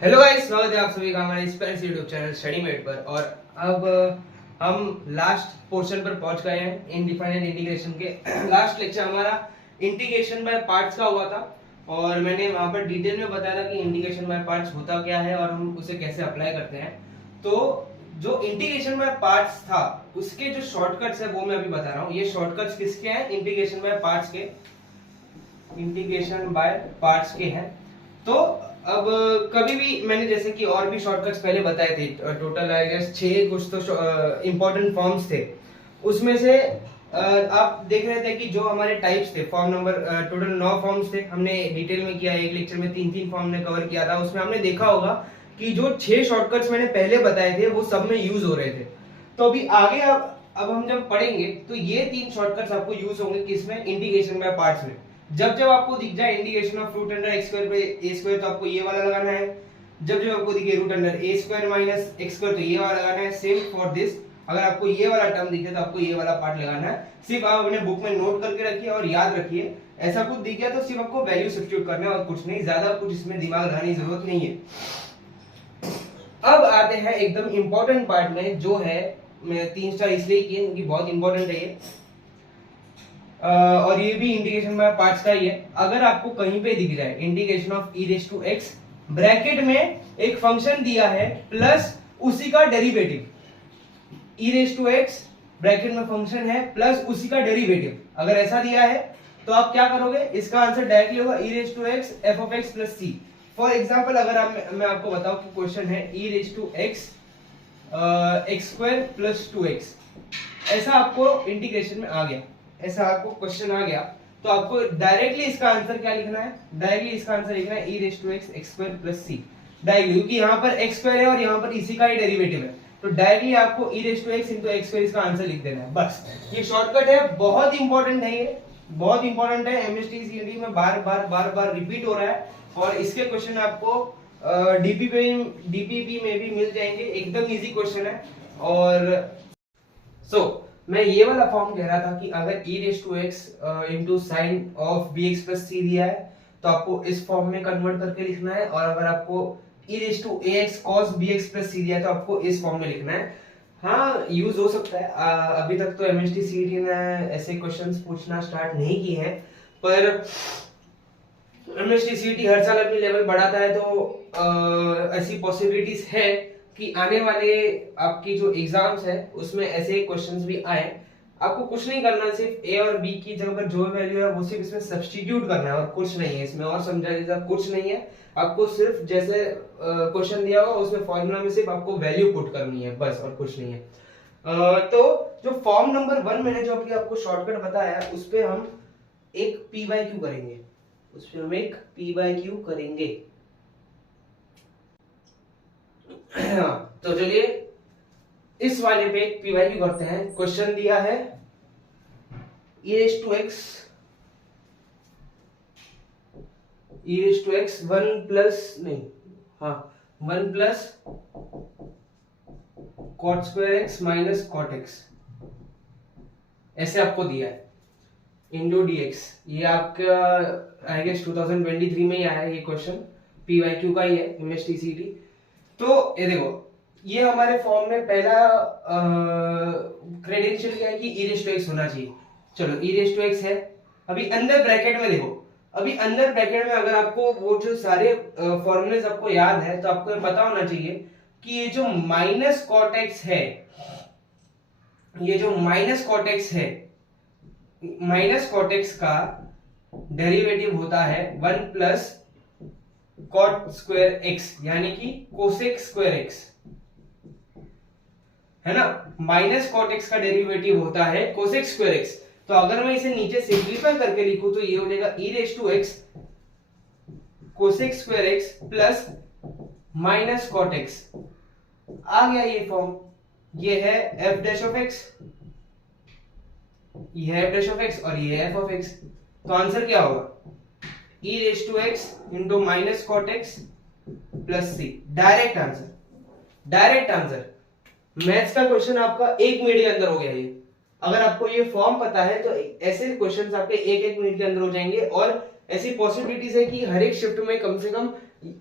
Hello guys, स्वागत है आप सभी का हमारे स्पेस यूट्यूब चैनल स्टडीमेट पर। और अब हम लास्ट पोर्शन पर पहुंच गए हैं इनडिफाइनाइट इंटीग्रेशन के। लास्ट लेक्चर हमारा इंटीग्रेशन बाय पार्ट्स का हुआ था और मैंने वहां पर डिटेल में बताया था कि इंटीग्रेशन बाय पार्ट्स होता क्या है और हम उसे कैसे अप्लाई करते हैं। तो जो इंटीग्रेशन बाय पार्ट्स था उसके जो शॉर्टकट्स है वो मैं अभी बता रहा हूँ। ये शॉर्टकट्स किसके हैं? इंटीग्रेशन बाय पार्ट्स के, इंटीग्रेशन बाय पार्ट्स के हैं। तो अब कभी भी मैंने जैसे कि और भी शॉर्टकट्स पहले बताए थे, टोटल आई गेस 6 कुछ तो इंपॉर्टेंट फॉर्म्स थे। उसमें से आप देख रहे थे कि जो हमारे टाइप्स थे, फॉर्म नंबर टोटल 9 फॉर्म्स थे। हमने डिटेल में किया, एक लेक्चर में 3-3 फॉर्म ने कवर किया था। उसमें हमने देखा होगा कि जो 6 शॉर्टकट्स मैंने पहले बताए थे वो सब में यूज हो रहे थे। तो अभी आगे अब हम जब पढ़ेंगे तो ये 3 शॉर्टकट्स आपको यूज होंगे किसमें? इंटीग्रेशन बाय पार्ट्स में। जब जब आपको दिख जाए integration of root under X square पे ए स्क्वायर तो आपको ये वाला लगाना है। जब जब आपको दिखे रूट अंडर ए स्क्वायर माइनस एक्स स्क्वायर तो ये वाला लगाना है। सेम फॉर दिस, अगर आपको ये वाला टर्म दिखे तो आपको ये वाला पार्ट लगाना है। सिर्फ आप अपने बुक में नोट करके रखिए और याद रखिए। ऐसा कुछ दिख गया तो सिर्फ आपको वैल्यू सब्स्टिट्यूट करना है और कुछ नहीं, ज्यादा कुछ इसमें दिमाग लगाने की जरूरत नहीं है। अब आते हैं एकदम इंपॉर्टेंट पार्ट में, जो है मैं 3 स्टार इसलिए किए क्योंकि बहुत इंपॉर्टेंट है ये। और ये भी इंटीग्रेशन बाय पार्ट्स का ही है। अगर आपको कहीं पे दिख जाए integration of e raise to x, bracket में एक फंक्शन दिया है प्लस उसी का derivative, e raise to x bracket में फंक्शन है प्लस उसी का डेरिवेटिव, अगर ऐसा दिया है तो आप क्या करोगे? इसका आंसर डायरेक्टली होगा e raise to x f of x plus c। For example अगर मैं आपको बताऊं कि क्वेश्चन है e raise to x x square plus 2x, ऐसा आपको इंटीग्रेशन में आ गया, ऐसा आपको क्वेश्चन आ गया, तो आपको डायरेक्टली इसका आंसर क्या लिखना है? डायरेक्टली इसका आंसर लिखना है e raise to x x square plus c directly, क्योंकि यहाँ पर x स्क्वायर है और यहाँ पर इसी का ही डेरिवेटिव है। तो डायरेक्टली आपको e raise to x into x square इसका आंसर लिख देना है, बस। ये शॉर्टकट है, बहुत इंपॉर्टेंट है, ये बहुत इंपॉर्टेंट है। एमएसटी सीईटी में बार बार रिपीट हो रहा है और इसके क्वेश्चन आपको डीपीपी में भी मिल जाएंगे। एकदम इजी क्वेश्चन है। और मैं ये वाला फॉर्म कह रहा था कि अगर e raise to x into sine of bx plus c दिया है तो आपको इस फॉर्म में कन्वर्ट करके लिखना है, और अगर आपको e raise to ax cos bx plus c दिया है तो आपको इस फॉर्म में लिखना है। हाँ, यूज हो सकता है। अभी तक तो एमएसटी सीईटी ने ऐसे क्वेश्चंस पूछना स्टार्ट नहीं किए हैं, पर एमएसटी सीईटी हर साल अपनी लेवल बढ़ाता है, तो ऐसी पॉसिबिलिटीज है कि आने वाले आपकी जो एग्जाम्स है उसमें ऐसे क्वेश्चंस भी आए। आपको कुछ नहीं करना, सिर्फ ए और बी की जगह जो वैल्यू है वो सिर्फ इसमें सब्स्टिट्यूट करना है और कुछ नहीं है इसमें। और समझा जैसा कुछ नहीं है, आपको सिर्फ जैसे क्वेश्चन दिया होगा उसमें फॉर्मूला में सिर्फ आपको वैल्यू पुट करनी है, बस, और कुछ नहीं है। तो जो फॉर्म नंबर 1 मैंने जो अभी आपको शॉर्टकट बताया उस पे हम एक p बाय q करेंगे, उस पे हम एक p बाय q करेंगे। तो चलिए इस वाले पे p बाय q करते हैं। क्वेश्चन दिया है e raise to x 1 plus नहीं, हाँ 1 plus cot square x minus cot x, ऐसे आपको दिया है इंटू dx। ये आपका आई गेस 2023 में ही आया है ये क्वेश्चन, p बाय q का ही है, एमएसटी सीईटी। तो ये देखो, ये हमारे फॉर्म में पहला क्रेडेंशियल क्या है कि e रेज़ टू x होना चाहिए। चलो e रेज़ टू x है। अभी अंदर ब्रैकेट में देखो, अभी अंदर ब्रैकेट में अगर आपको वो जो सारे फॉर्मूलेज आपको याद है तो आपको ये पता होना चाहिए कि ये जो माइनस कॉट एक्स है, ये जो माइनस कॉट एक्स है, माइनस कॉट एक्स का डेरिवेटिव होता है 1 प्लस कॉट स्क्वायर एक्स, यानी कि कोसेक स्क्वायर एक्स, है ना। माइनस कॉट एक्स का डेरिवेटिव होता है कोसेक स्क्वायर एक्स। तो अगर मैं इसे नीचे सिंपलीफाई करके लिखूं तो ये हो जाएगा e raise to x cosec square x plus minus cot x. आ गया ये फॉर्म, ये है f डैश ऑफ x, ये है f डैश ऑफ x और ये है f ऑफ x। तो आंसर क्या होगा? e raise to x into minus cot x plus c। Direct answer, direct answer. Maths का क्वेश्चन आपका 1 मिनट के अंदर हो गया ये। अगर आपको ये फॉर्म पता है तो ऐसे क्वेश्चंस आपके 1-1 मिनट के अंदर हो जाएंगे। और ऐसी पॉसिबिलिटीज है कि हर एक शिफ्ट में कम से कम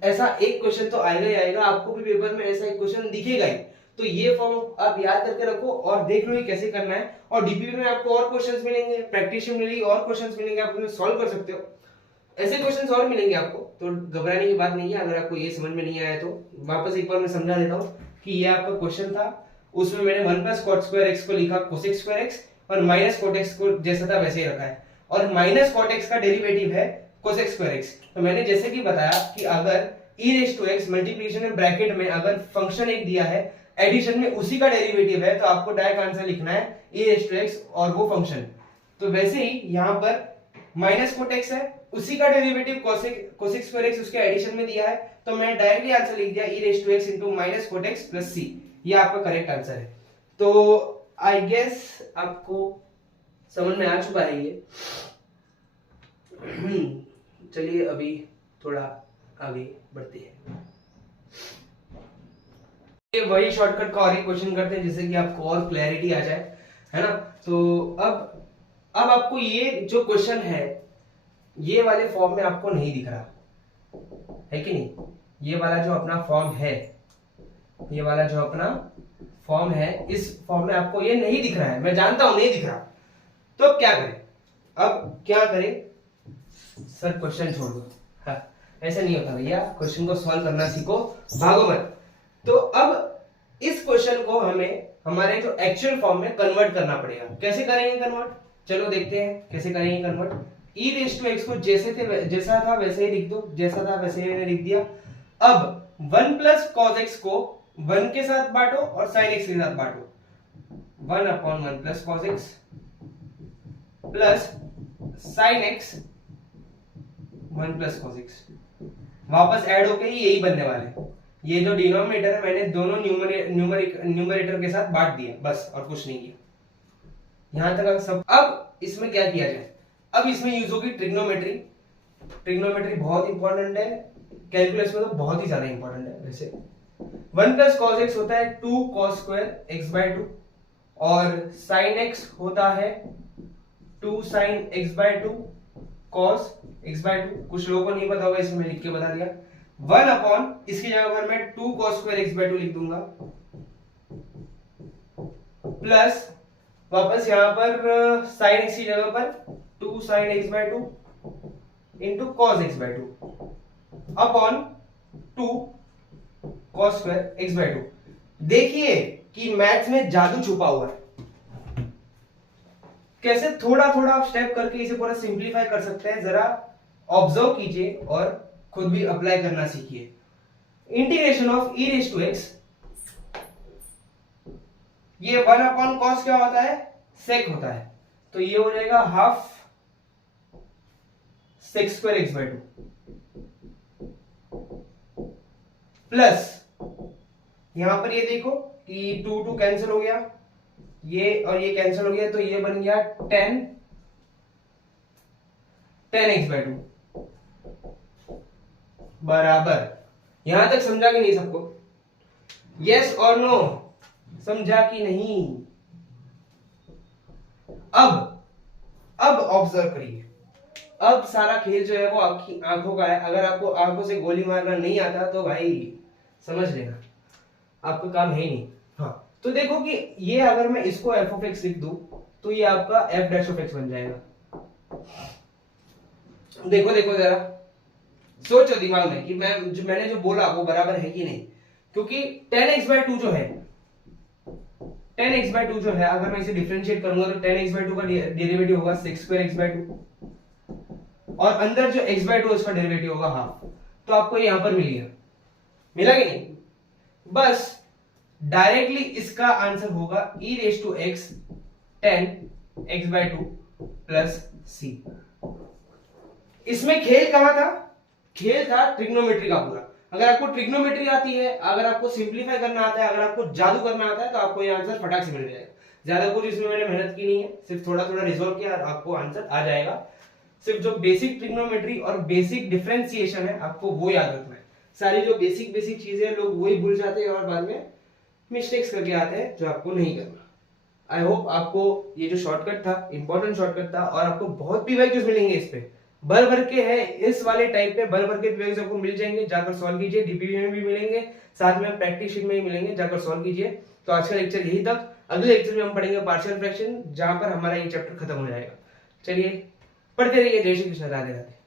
ऐसा एक क्वेश्चन तो आएगा ही आएगा, आपको भी पेपर में ऐसा एक क्वेश्चन दिखेगा ही। तो ये फॉर्म आप याद करके रखो और देख लो ये कैसे करना है। और डीपीपी में आपको और क्वेश्चंस मिलेंगे, प्रैक्टिस में मिलेगी और क्वेश्चंस मिलेंगे, आप उन्हें सॉल्व कर सकते हो। ऐसे क्वेश्चंस और मिलेंगे आपको, तो घबराने की बात नहीं है। अगर आपको ये समझ में नहीं आया तो वापस एक बार मैं समझा देता हूँ कि ये आपका क्वेश्चन था, उसमें मैंने 1 प्लस कॉट स्क्वायर एक्स को लिखा कोसेक स्क्वायर एक्स और माइनस कॉट एक्स को जैसा था वैसे ही रखा है, और माइनस कॉट एक्स का डेरिवेटिव है कोसेक स्क्वायर एक्स। तो मैंने जैसे कि बताया कि अगर e raise to X multiplication में ब्रैकेट में अगर फंक्शन एक दिया है, एडिशन में उसी का डेरिवेटिव है, तो आपको डायरेक्ट आंसर लिखना है e रेज टू एक्स और वो फंक्शन। तो वैसे ही यहाँ पर माइनस कोट एक्स है, उसी का डेरिवेटिव कोसेक स्क्वायर एक्स उसके एडिशन में दिया है, तो मैंने डायरेक्टली आंसर लिख दिया e raise to X into minus cot X plus c। ये आपका करेक्ट आंसर है। तो आई गेस आपको समझ में आ चुका है ये। चलिए अभी थोड़ा आगे बढ़ते हैं, वही शॉर्टकट का और एक क्वेश्चन करते हैं जिससे कि आपको और क्लैरिटी आ जाए, है ना। तो अब आपको ये जो क्वेश्चन है ये वाले फॉर्म में आपको नहीं दिख रहा है कि नहीं। ये वाला जो अपना फॉर्म है, ये वाला जो अपना फॉर्म है, इस फॉर्म में आपको ये नहीं दिख रहा है, मैं जानता हूं नहीं दिख रहा। तो अब क्या करें, अब क्या करें सर, क्वेश्चन छोड़ दो। हाँ, ऐसा नहीं होता भैया, क्वेश्चन को सॉल्व करना सीखो, भागो मत। तो अब इस क्वेश्चन को हमें हमारे जो एक्चुअल फॉर्म में कन्वर्ट करना पड़ेगा। कैसे करेंगे कन्वर्ट, चलो देखते हैं कैसे करेंगे convert. e raise to X को जैसा था वैसे ही लिख दो, जैसा था वैसे ही मैंने लिख दिया। अब 1 प्लस कॉस एक्स को 1 के साथ बांटो और साइन एक्स के साथ बांटो। 1 upon 1 plus cos x plus sine x 1 plus cos x, वापस ऐड होके यही बनने वाले। ये जो डिनोमिनेटर है मैंने दोनों न्यूमरेटर के साथ बांट दिया, बस और कुछ नहीं किया। यहां तक सब। अब इसमें क्या किया जाए, अब इसमें यूज होगी ट्रिग्नोमेट्री। ट्रिग्नोमेट्री बहुत इंपॉर्टेंट है, कैलकुलस में तो बहुत ही ज्यादा इंपॉर्टेंट है वैसे। 1 प्लस कॉस एक्स होता है 2 कॉस स्क्वायर एक्स बाय 2 और साइन एक्स होता है 2 sine X by 2 cos X by 2। कुछ लोगों को नहीं पता होगा, इसमें लिख के बता दिया। 1 अपॉन इसकी जगह पर मैं 2 cos स्क्वायर x बाय 2 लिख दूंगा, प्लस वापस यहां पर sin x की जगह पर 2 sin x by 2 into cos x by 2 upon 2 cos square x by 2। देखिए कि मैथ्स में जादू छुपा हुआ है, कैसे थोड़ा थोड़ा आप स्टेप करके इसे पूरा सिंप्लीफाई कर सकते हैं। जरा ऑब्जर्व कीजिए और खुद भी अप्लाई करना सीखिए। Integration of e raise to X, ये 1 अपॉन कॉस क्या होता है, सेक होता है, तो ये हो जाएगा half sec square X by 2 plus यहां पर ये देखो कि 2 2 कैंसिल हो गया, ये और ये कैंसिल हो गया, तो ये बन गया 10 x बाय 2 बराबर। यहां तक समझा कि नहीं सबको, यस और नो, समझा कि नहीं। अब ऑब्जर्व करिए, अब सारा खेल जो है वो आपकी आंखों का है। अगर आपको आंखों से गोली मारना नहीं आता तो भाई समझ लेना आपका काम है ही नहीं। हाँ, तो देखो कि ये अगर मैं इसको f ऑफ x लिख दूं तो ये आपका f डैश ऑफ x बन जाएगा। देखो देखो जरा सोचो दिमाग में कि मैंने जो बोला वो बराबर है कि नहीं, क्योंकि 10x बाय 2 जो है, 10x बाय 2 जो है, अगर मैं इसे डिफरेंशिएट करूंगा तो 10x बाय 2 का डेरिवेटिव होगा 6 स्क्वायर x बाय 2 और अंदर जो x बाय 2 उसका डेरिवेटिव होगा हाफ। तो आपको यहां पर मिला कि नहीं। बस डायरेक्टली इसका आंसर होगा e raise to x 10x by 2 plus c। इसमें खेल कहां था, खेल था ट्रिग्नोमेट्री का पूरा। अगर आपको ट्रिग्नोमेट्री आती है, अगर आपको सिंप्लीफाई करना आता है, अगर आपको जादू करना आता है, तो आपको ये आंसर फटाक से मिल जाएगा। ज्यादा कुछ इसमें मैंने मेहनत की नहीं है, सिर्फ थोड़ा थोड़ा रिजॉल्व किया और आपको आंसर आ जाएगा। सिर्फ जो बेसिक ट्रिग्नोमेट्री और बेसिक डिफरेंशिएशन है आपको वो याद रखना है। सारी जो बेसिक चीजें लोग वही भूल जाते हैं और बाद में मिस्टेक्स करके आते हैं जो आपको नहीं करना। आई होप आपको ये जो शॉर्टकट था इंपॉर्टेंट शॉर्टकट था और आपको बहुत पीवाईक्यूज मिलेंगे इस पे, भर भर के है, इस वाले टाइप पे भर भर के PYQs आपको मिल जाएंगे, जाकर सॉल्व कीजिए। DPP में भी मिलेंगे, साथ में प्रैक्टिस शीट में भी मिलेंगे, जाकर सॉल्व कीजिए। तो आज का लेक्चर यही तक। अगले लेक्चर में हम पढ़ेंगे पार्शियल फ्रैक्शन, जहां पर हमारा ये चैप्टर खत्म हो जाएगा। चलिए पढ़ते रहिए। जय श्री कृष्ण, राधे राधे।